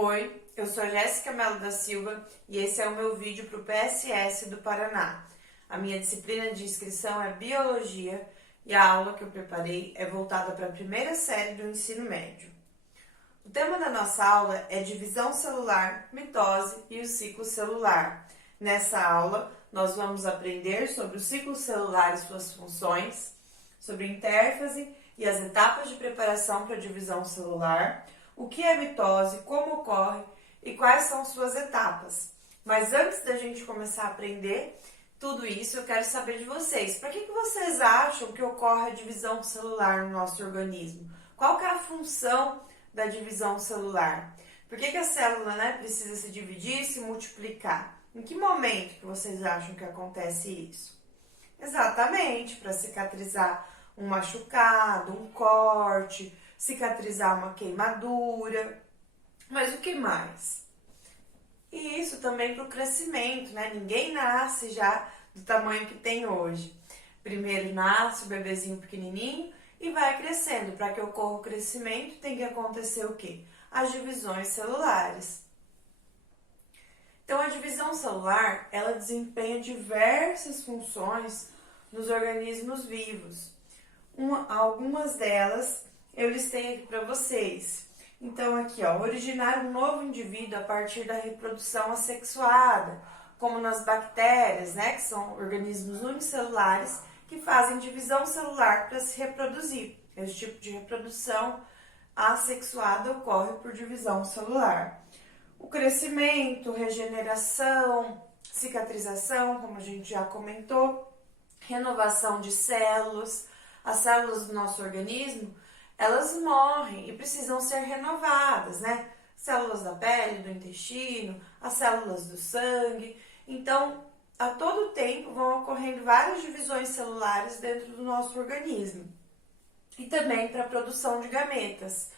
Oi, eu sou a Jéssica Melo da Silva e esse é o meu vídeo para o PSS do Paraná. A minha disciplina de inscrição é Biologia e a aula que eu preparei é voltada para a primeira série do ensino médio. O tema da nossa aula é divisão celular, mitose e o ciclo celular. Nessa aula, nós vamos aprender sobre o ciclo celular e suas funções, sobre intérfase e as etapas de preparação para a divisão celular, o que é mitose, como ocorre e quais são suas etapas. Mas antes da gente começar a aprender tudo isso, eu quero saber de vocês. Para que vocês acham que ocorre a divisão celular no nosso organismo? Qual que é a função da divisão celular? Por que a célula, precisa se dividir e se multiplicar? Em que momento que vocês acham que acontece isso? Exatamente, para cicatrizar um machucado, um corte, cicatrizar uma queimadura. Mas o que mais? E isso também para o crescimento, Ninguém nasce já do tamanho que tem hoje. Primeiro nasce o bebezinho pequenininho e vai crescendo. Para que ocorra o crescimento, tem que acontecer o quê? As divisões celulares. Então, a divisão celular, ela desempenha diversas funções nos organismos vivos. Algumas delas eu listei aqui para vocês. Então, aqui, originar um novo indivíduo a partir da reprodução assexuada, como nas bactérias, que são organismos unicelulares que fazem divisão celular para se reproduzir. Esse tipo de reprodução assexuada ocorre por divisão celular. O crescimento, regeneração, cicatrização, como a gente já comentou, renovação de células. As células do nosso organismo, elas morrem e precisam ser renovadas, Células da pele, do intestino, as células do sangue. Então, a todo tempo vão ocorrendo várias divisões celulares dentro do nosso organismo. E também para a produção de gametas.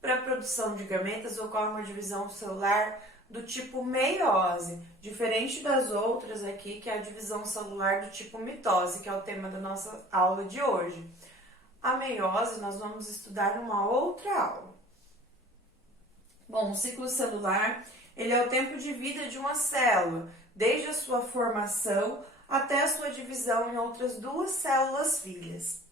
Para a produção de gametas ocorre uma divisão celular do tipo meiose, diferente das outras aqui, que é a divisão celular do tipo mitose, que é o tema da nossa aula de hoje. A meiose nós vamos estudar numa outra aula. Bom, o ciclo celular, ele é o tempo de vida de uma célula, desde a sua formação até a sua divisão em outras duas células filhas.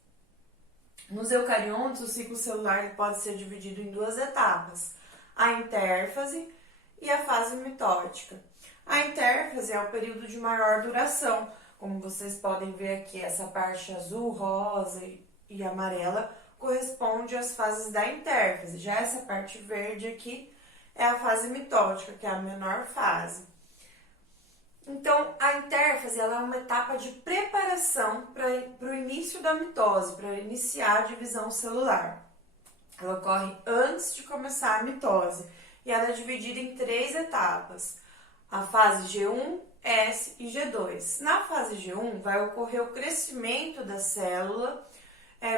Nos eucariontes, o ciclo celular pode ser dividido em duas etapas, a intérfase e a fase mitótica. A intérfase é o período de maior duração, como vocês podem ver aqui, essa parte azul, rosa e amarela corresponde às fases da intérfase. Já essa parte verde aqui é a fase mitótica, que é a menor fase. Então, a intérfase ela é uma etapa de preparação para o início da mitose, para iniciar a divisão celular. Ela ocorre antes de começar a mitose e ela é dividida em 3 etapas. A fase G1, S e G2. Na fase G1 vai ocorrer o crescimento da célula,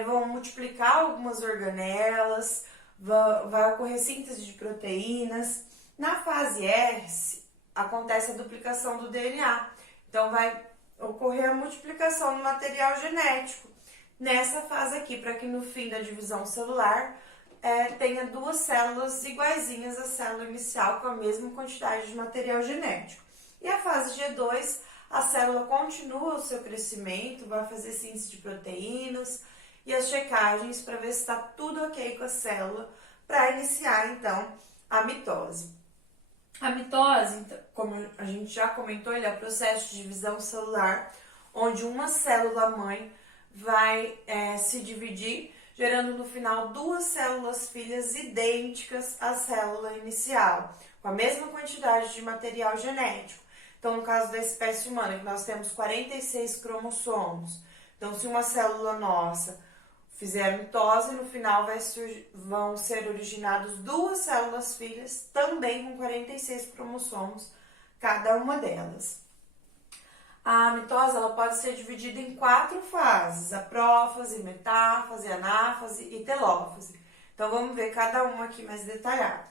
vão multiplicar algumas organelas, vai ocorrer síntese de proteínas. Na fase S, acontece a duplicação do DNA. Então, vai ocorrer a multiplicação do material genético nessa fase aqui, para que no fim da divisão celular tenha 2 células iguaizinhas à célula inicial, com a mesma quantidade de material genético. E a fase G2, a célula continua o seu crescimento, vai fazer síntese de proteínas e as checagens para ver se está tudo ok com a célula, para iniciar, então, a mitose. A mitose, como a gente já comentou, ele é o processo de divisão celular, onde uma célula-mãe vai se dividir, gerando no final 2 células filhas idênticas à célula inicial, com a mesma quantidade de material genético. Então, no caso da espécie humana, que nós temos 46 cromossomos. Então, se uma célula nossa fizer a mitose, no final vão ser originadas 2 células filhas, também com 46 cromossomos, cada uma delas. A mitose ela pode ser dividida em 4 fases, a prófase, metáfase, anáfase e telófase. Então, vamos ver cada uma aqui mais detalhada.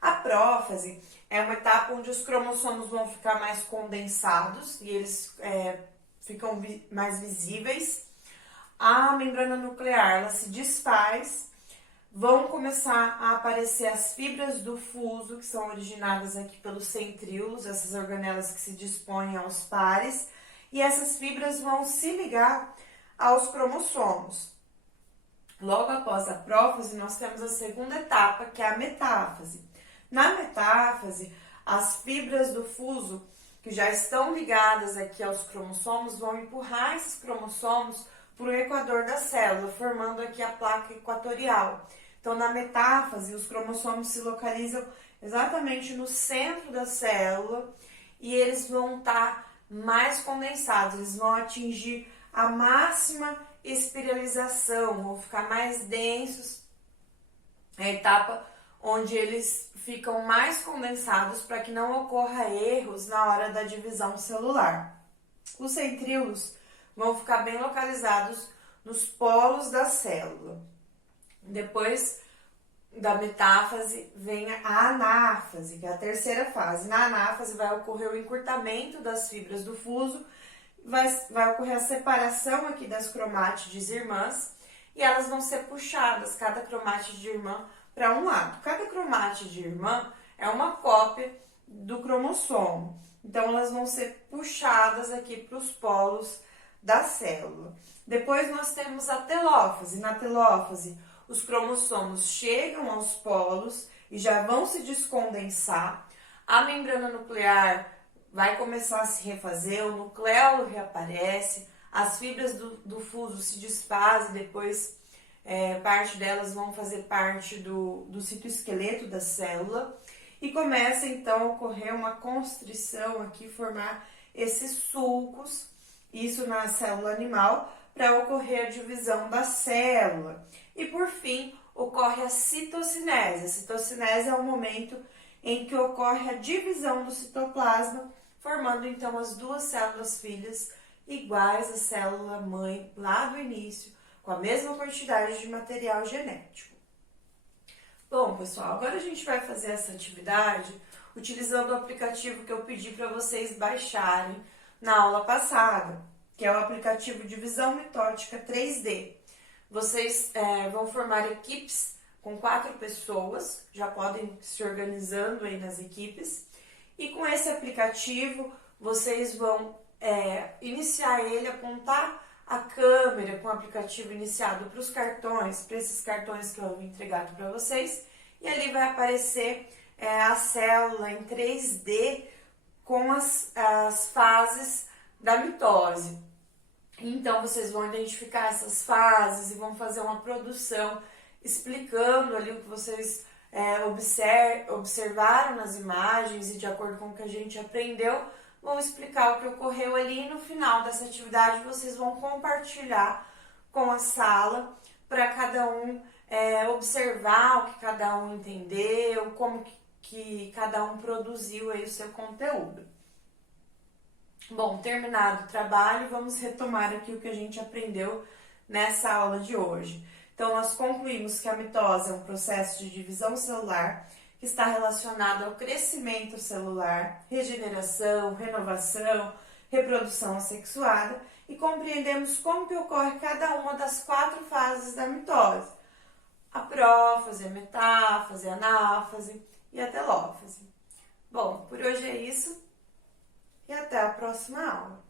A prófase é uma etapa onde os cromossomos vão ficar mais condensados e eles ficam mais visíveis. A membrana nuclear ela se desfaz vão começar a aparecer as fibras do fuso, que são originadas aqui pelos centríolos, essas organelas que se dispõem aos pares, e essas fibras vão se ligar aos cromossomos. Logo após a prófase, nós temos a segunda etapa, que é a metáfase. Na metáfase, as fibras do fuso, que já estão ligadas aqui aos cromossomos, vão empurrar esses cromossomos para o equador da célula, formando aqui a placa equatorial. Então, na metáfase, os cromossomos se localizam exatamente no centro da célula e eles vão estar mais condensados, eles vão atingir a máxima espiralização, vão ficar mais densos, é a etapa onde eles ficam mais condensados para que não ocorra erros na hora da divisão celular. Os centríolos vão ficar bem localizados nos polos da célula. Depois da metáfase vem a anáfase, que é a terceira fase. Na anáfase vai ocorrer o encurtamento das fibras do fuso, vai ocorrer a separação aqui das cromátides irmãs e elas vão ser puxadas, cada cromátide irmã, para um lado. Cada cromátide irmã é uma cópia do cromossomo, então elas vão ser puxadas aqui para os polos da célula. Depois nós temos a telófase. Na telófase, os cromossomos chegam aos polos e já vão se descondensar. A membrana nuclear vai começar a se refazer, o nucleolo reaparece, as fibras do fuso se desfazem, depois parte delas vão fazer parte do citoesqueleto da célula e começa então a ocorrer uma constrição aqui, formar esses sulcos, isso na célula animal, para ocorrer a divisão da célula. E por fim, ocorre a citocinese. A citocinese é o momento em que ocorre a divisão do citoplasma, formando então as duas células filhas iguais à célula mãe lá do início, com a mesma quantidade de material genético. Bom, pessoal, agora a gente vai fazer essa atividade utilizando o aplicativo que eu pedi para vocês baixarem na aula passada, que é o aplicativo de visão mitótica 3D. Vocês vão formar equipes com 4 pessoas, já podem se organizando aí nas equipes, e com esse aplicativo vocês vão iniciar ele, apontar a câmera com o aplicativo iniciado para os cartões, para esses cartões que eu havia entregado para vocês, e ali vai aparecer a célula em 3D com as fases da mitose. Então, vocês vão identificar essas fases e vão fazer uma produção explicando ali o que vocês observaram nas imagens e de acordo com o que a gente aprendeu, vão explicar o que ocorreu ali e no final dessa atividade vocês vão compartilhar com a sala para cada um observar o que cada um entendeu, como que cada um produziu aí o seu conteúdo. Bom, terminado o trabalho, vamos retomar aqui o que a gente aprendeu nessa aula de hoje. Então, nós concluímos que a mitose é um processo de divisão celular que está relacionado ao crescimento celular, regeneração, renovação, reprodução assexuada e compreendemos como que ocorre cada uma das 4 fases da mitose. A prófase, a metáfase, a anáfase e a telófase. Bom, por hoje é isso. E até a próxima aula.